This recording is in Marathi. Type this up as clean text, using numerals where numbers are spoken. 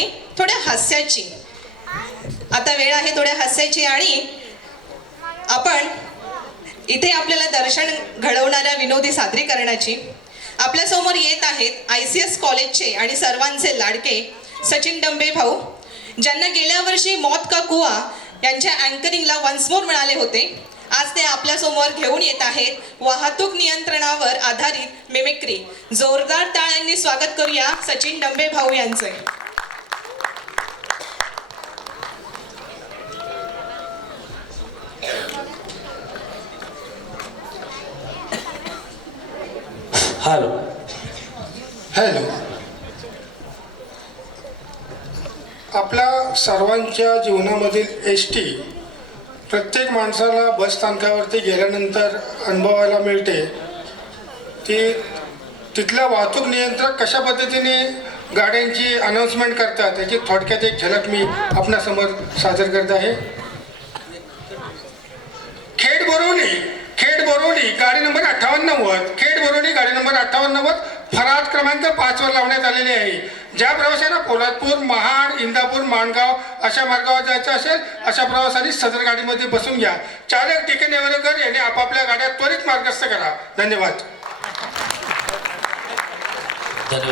आहे थोड्या हास्याची. आता वेळ आहे थोड्या हास्याची आणि आपण इथे आपल्याला दर्शन घडवणाऱ्या विनोदी सादरीकरणाची. आपल्यासमोर येत आहेत ICS कॉलेजचे आणि सर्वांचे लाडके सचिन डंबे भाऊ, ज्यांना गेल्या वर्षी मौत का कुआ यांच्या अँकरिंगला वन्स मोर मिळाले होते. आज ते आपल्यासमोर घेऊन येत आहेत वाहतूक नियंत्रणावर आधारित मिमिक्री. जोरदार टाळ्यांनी स्वागत करूया सचिन डंबे भाऊ यांचे. हॅलो. हॅलो. आपल्या सर्वांच्या जीवनामधील ST प्रत्येक माणसाला बस स्थानकावरती गेल्यानंतर अनुभवायला मिळते. तिथला वाहतूक नियंत्रक कशा पद्धतीने गाड्यांची अनाउन्समेंट करतात याची थोडक्यात एक झलक मी आपणासमोर सादर करत आहे. खेड बोरवली गाडी नंबर 58, खेड बोरवली गाडी नंबर 58 फराद क्रमांक 5 वर लावण्यात आलेली आहे. ज्या प्रवाशांना पोलादपूर, महाड, इंदापूर, माणगाव अशा मार्गावर जायचं असेल अशा प्रवाशांनी सदर गाडीमध्ये बसून घ्या. चालक DK नेवरेकर यांनी आपापल्या गाड्या त्वरित मार्गस्थ करा. धन्यवाद.